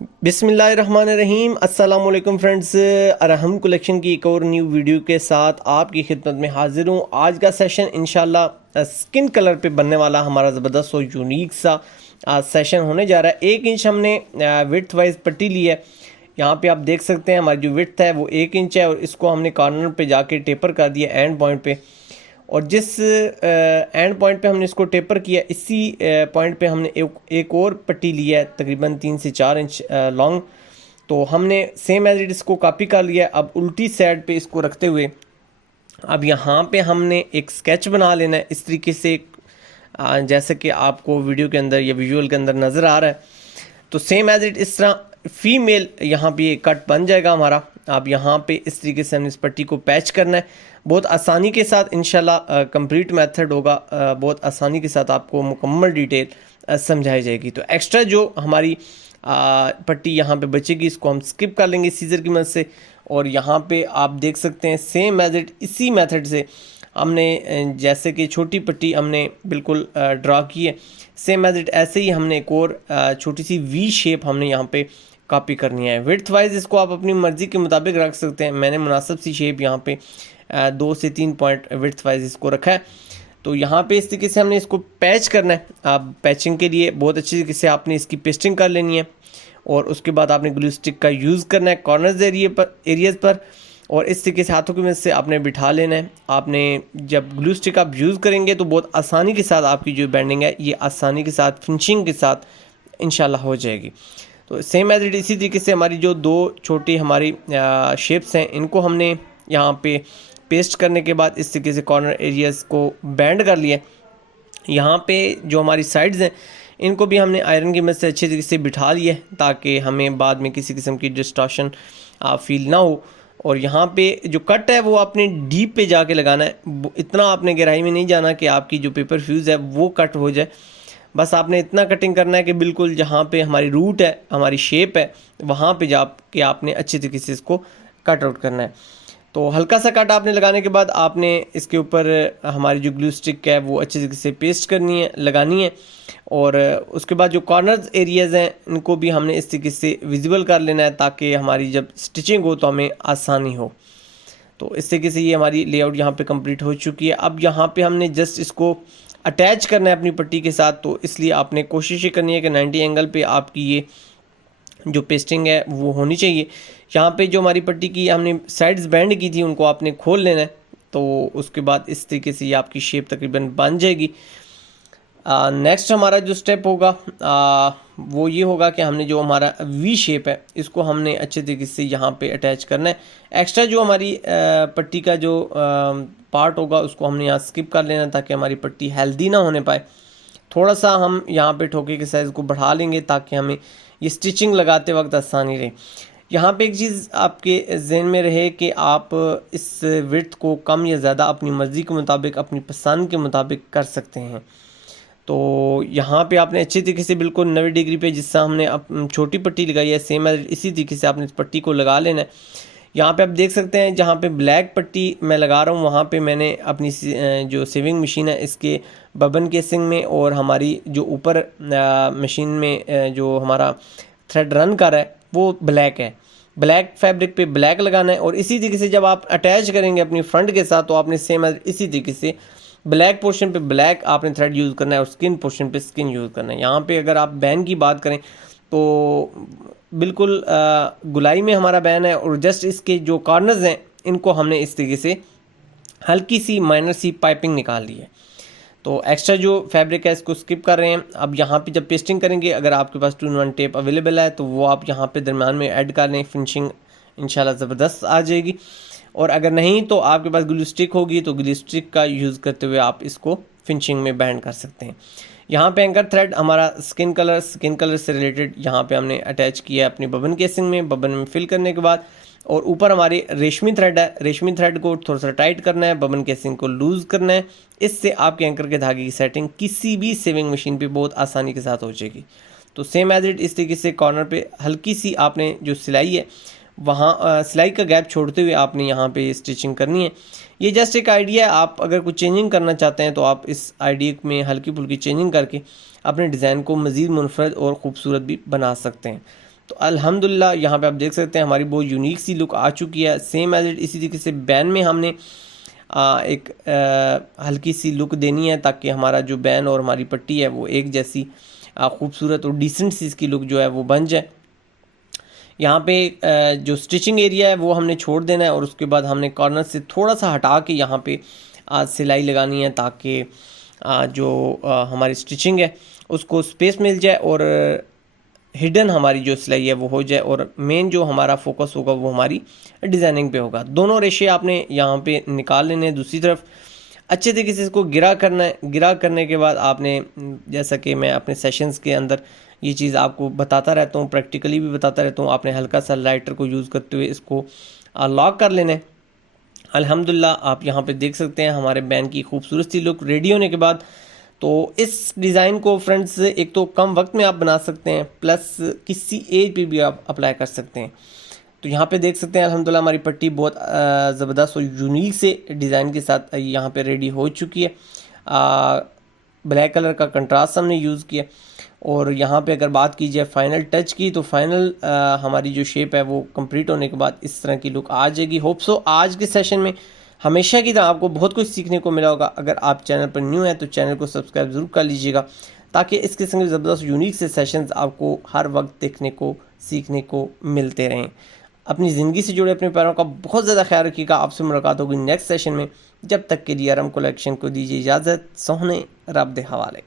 बिस्मिल्लाहिर्रहमानिर्रहीम अस्सलाम वालेकुम फ्रेंड्स। अरहम कलेक्शन की एक और न्यू वीडियो के साथ आपकी खिदमत में हाजिर हूँ। आज का सेशन इंशाल्लाह स्किन कलर पे बनने वाला हमारा ज़बरदस्त और यूनिक सा सेशन होने जा रहा है। 1 इंच हमने विड्थ वाइज पट्टी ली है। यहाँ पे आप देख सकते हैं हमारी जो विड्थ है वो 1 इंच है और इसको हमने कॉर्नर पे जाके टेपर कर दिया एंड पॉइंट पे। और जिस एंड पॉइंट पे हमने इसको टेपर किया, इसी पॉइंट पे हमने एक और पट्टी ली है तकरीबन 3 से 4 इंच लॉन्ग। तो हमने सेम एज इट इसको कॉपी कर लिया। अब उल्टी साइड पे इसको रखते हुए अब यहाँ पे हमने एक स्केच बना लेना है इस तरीके से, जैसे कि आपको वीडियो के अंदर या विजुअल के अंदर नज़र आ रहा है। तो सेम एज इट इस तरह फीमेल यहाँ पे कट बन जाएगा हमारा। आप यहाँ पे इस तरीके से हमने इस पट्टी को पैच करना है, बहुत आसानी के साथ इंशाल्लाह कंप्लीट मेथड होगा। बहुत आसानी के साथ आपको मुकम्मल डिटेल समझाई जाएगी। तो एक्स्ट्रा जो हमारी पट्टी यहाँ पे बचेगी इसको हम स्किप कर लेंगे सीजर की मदद से। और यहाँ पे आप देख सकते हैं सेम एज इट इसी मेथड से हमने जैसे कि छोटी पट्टी हमने बिल्कुल ड्रा की है, सेम एज इट ऐसे ही हमने एक और छोटी सी वी शेप हमने यहाँ पे कॉपी करनी है। विड्थ वाइज इसको आप अपनी मर्ज़ी के मुताबिक रख सकते हैं। मैंने मुनासिब सी शेप यहाँ पे 2 से 3 पॉइंट विड्थ वाइज इसको रखा है। तो यहाँ पे इस तरीके से हमने इसको पैच करना है। आप पैचिंग के लिए बहुत अच्छी तरीके से आपने इसकी पेस्टिंग कर लेनी है और उसके बाद आपने ग्लू स्टिक का यूज़ करना है कॉर्नर्स एरियाज़ पर और इस तरीके से हाथों की मदद से आपने बिठा लेना है। आपने जब ग्लू स्टिक आप यूज़ करेंगे तो बहुत आसानी के साथ आपकी जो बैंडिंग है ये आसानी के साथ फिनिशिंग के साथ इंशाल्लाह हो जाएगी। तो सेम एज इट इसी तरीके से हमारी जो 2 छोटी हमारी शेप्स हैं इनको हमने यहाँ पे पेस्ट करने के बाद इस तरीके से कॉर्नर एरियाज़ को बैंड कर लिया। यहाँ पे जो हमारी साइड्स हैं इनको भी हमने आयरन की मदद से अच्छे तरीके से बिठा लिया ताकि हमें बाद में किसी किस्म की डिस्टॉर्शन फील ना हो। और यहाँ पे जो कट है वो आपने डीप पे जाके लगाना है, इतना आपने गहराई में नहीं जाना कि आपकी जो पेपर फ्यूज़ है वो कट हो जाए। बस आपने इतना कटिंग करना है कि बिल्कुल जहाँ पे हमारी रूट है, हमारी शेप है, वहाँ पे जाके आपने अच्छे तरीके से इसको कट आउट करना है। तो हल्का सा कट आपने लगाने के बाद आपने इसके ऊपर हमारी जो ग्लू स्टिक है वो अच्छे तरीके से पेस्ट करनी है, लगानी है। और उसके बाद जो कॉर्नर्स एरियाज़ हैं इनको भी हमने इस तरीके से विजिबल कर लेना है ताकि हमारी जब स्टिचिंग हो तो हमें आसानी हो। तो इस तरीके से ये हमारी लेआउट यहाँ पे कंप्लीट हो चुकी है। अब यहाँ पे हमने जस्ट इसको अटैच करना है अपनी पट्टी के साथ। तो इसलिए आपने कोशिश ये करनी है कि 90 एंगल पे आपकी ये जो पेस्टिंग है वो होनी चाहिए। यहाँ पे जो हमारी पट्टी की हमने साइड्स बैंड की थी उनको आपने खोल लेना है। तो उसके बाद इस तरीके से ये आपकी शेप तकरीबन बन जाएगी। नेक्स्ट हमारा जो स्टेप होगा वो ये होगा कि हमने जो हमारा वी शेप है इसको हमने अच्छे तरीके से यहाँ पे अटैच करना है। एक्स्ट्रा जो हमारी पट्टी का जो पार्ट होगा उसको हमने यहाँ स्किप कर लेना ताकि हमारी पट्टी हेल्दी ना होने पाए। थोड़ा सा हम यहाँ पे ठोके के साइज़ को बढ़ा लेंगे ताकि हमें ये स्टिचिंग लगाते वक्त आसानी रहे। यहाँ पे एक चीज़ आपके जहन में रहे कि आप इस विड्थ को कम या ज़्यादा अपनी मर्ज़ी के मुताबिक, अपनी पसंद के मुताबिक कर सकते हैं। तो यहाँ पे आपने अच्छी तरीके से बिल्कुल 90 डिग्री पे जिससे हमने छोटी पट्टी लगाई है सेम इसी तरीके से आपने इस पट्टी को लगा लेना है। यहाँ पे आप देख सकते हैं जहाँ पे ब्लैक पट्टी मैं लगा रहा हूँ वहाँ पे मैंने अपनी जो सेविंग मशीन है इसके बबन केसिंग में और हमारी जो ऊपर मशीन में जो हमारा थ्रेड रन कर रहा है वो ब्लैक है। ब्लैक फैब्रिक पे ब्लैक लगाना है और इसी तरीके से जब आप अटैच करेंगे अपनी फ्रंट के साथ तो आपने सेम इसी तरीके से ब्लैक पोर्शन पे ब्लैक आपने थ्रेड यूज़ करना है और स्किन पोर्शन पे स्किन यूज़ करना है। यहाँ पे अगर आप बैन की बात करें तो बिल्कुल गुलाई में हमारा बैन है और जस्ट इसके जो कॉर्नर्स हैं इनको हमने इस तरीके से हल्की सी माइनर सी पाइपिंग निकाल ली है। तो एक्स्ट्रा जो फैब्रिक है इसको स्किप कर रहे हैं। अब यहाँ पे जब पेस्टिंग करेंगे अगर आपके पास 2-in-1 टेप अवेलेबल है तो वो आप यहाँ पे दरम्यान में ऐड कर लें, फिनिशिंग इंशाल्लाह ज़बरदस्त आ जाएगी। और अगर नहीं तो आपके पास ग्लू स्टिक होगी तो ग्लू स्टिक का यूज़ करते हुए आप इसको फिनिशिंग में बैंड कर सकते हैं। यहाँ पे एंकर थ्रेड हमारा स्किन कलर से रिलेटेड यहाँ पे हमने अटैच किया है अपनी बबन केसिंग में। बबन में फिल करने के बाद और ऊपर हमारी रेशमी थ्रेड है, रेशमी थ्रेड को थोड़ा सा टाइट करना है, बबन केसिंग को लूज़ करना है। इससे आपके एंकर के धागे की सेटिंग किसी भी सेविंग मशीन पे बहुत आसानी के साथ हो जाएगी। तो सेम एज इट इस तरीके से कॉर्नर पे हल्की सी आपने जो सिलाई है वहाँ सिलाई का गैप छोड़ते हुए आपने यहाँ पे स्टिचिंग करनी है। ये जस्ट एक आइडिया है, आप अगर कुछ चेंजिंग करना चाहते हैं तो आप इस आइडिया में हल्की फुल्की चेंजिंग करके अपने डिज़ाइन को मज़ीद मुनफरद और ख़ूबसूरत भी बना सकते हैं। तो अल्हम्दुलिल्लाह यहाँ पे आप देख सकते हैं हमारी बहुत यूनिक सी लुक आ चुकी है। सेम एज इट इसी तरीके से बैन में हमने एक हल्की सी लुक देनी है ताकि हमारा जो बैन और हमारी पट्टी है वो एक जैसी खूबसूरत और डिसेंट सी इसकी लुक जो है वो बन जाए। यहाँ पे जो स्टिचिंग एरिया है वो हमने छोड़ देना है और उसके बाद हमने कॉर्नर से थोड़ा सा हटा के यहाँ पे सिलाई लगानी है ताकि जो हमारी स्टिचिंग है उसको स्पेस मिल जाए और हिडन हमारी जो सिलाई है वो हो जाए और मेन जो हमारा फोकस होगा वो हमारी डिज़ाइनिंग पे होगा। दोनों रेशे आपने यहाँ पे निकाल लेने हैं। दूसरी तरफ अच्छे तरीके से इसको गिरा करना है। गिरा करने के बाद आपने, जैसा कि मैं अपने सेशंस के अंदर ये चीज़ आपको बताता रहता हूँ, प्रैक्टिकली भी बताता रहता हूँ, आपने हल्का सा लाइटर को यूज़ करते हुए इसको लॉक कर लेना है। अल्हम्दुलिल्लाह आप यहाँ पे देख सकते हैं हमारे बैन की खूबसूरत सी लुक रेडी होने के बाद। तो इस डिज़ाइन को फ्रेंड्स एक तो कम वक्त में आप बना सकते हैं, प्लस किसी एज पे भी आप अप्लाई कर सकते हैं। तो यहाँ पे देख सकते हैं अल्हम्दुलिल्लाह हमारी पट्टी बहुत ज़बरदस्त और यूनिक से डिज़ाइन के साथ यहाँ पे रेडी हो चुकी है। ब्लैक कलर का कंट्रास्ट हमने यूज़ किया और यहाँ पे अगर बात की जाए फाइनल टच की तो फाइनल हमारी जो शेप है वो कंप्लीट होने के बाद इस तरह की लुक आ जाएगी। होप सो आज के सेशन में हमेशा की तरह आपको बहुत कुछ सीखने को मिला होगा। अगर आप चैनल पर न्यू हैं तो चैनल को सब्सक्राइब ज़रूर कर लीजिएगा ताकि इस किस्म के ज़बरदस्त यूनिक से सेशंस आपको हर वक्त देखने को सीखने को मिलते रहें। अपनी ज़िंदगी से जुड़े अपने पैरों का बहुत ज़्यादा ख्याल रखिएगा। आपसे मुलाकात होगी नेक्स्ट सेशन में। जब तक के लिए आराम कलेक्शन को दीजिए इजाज़त। सोहने रब दे हवाले।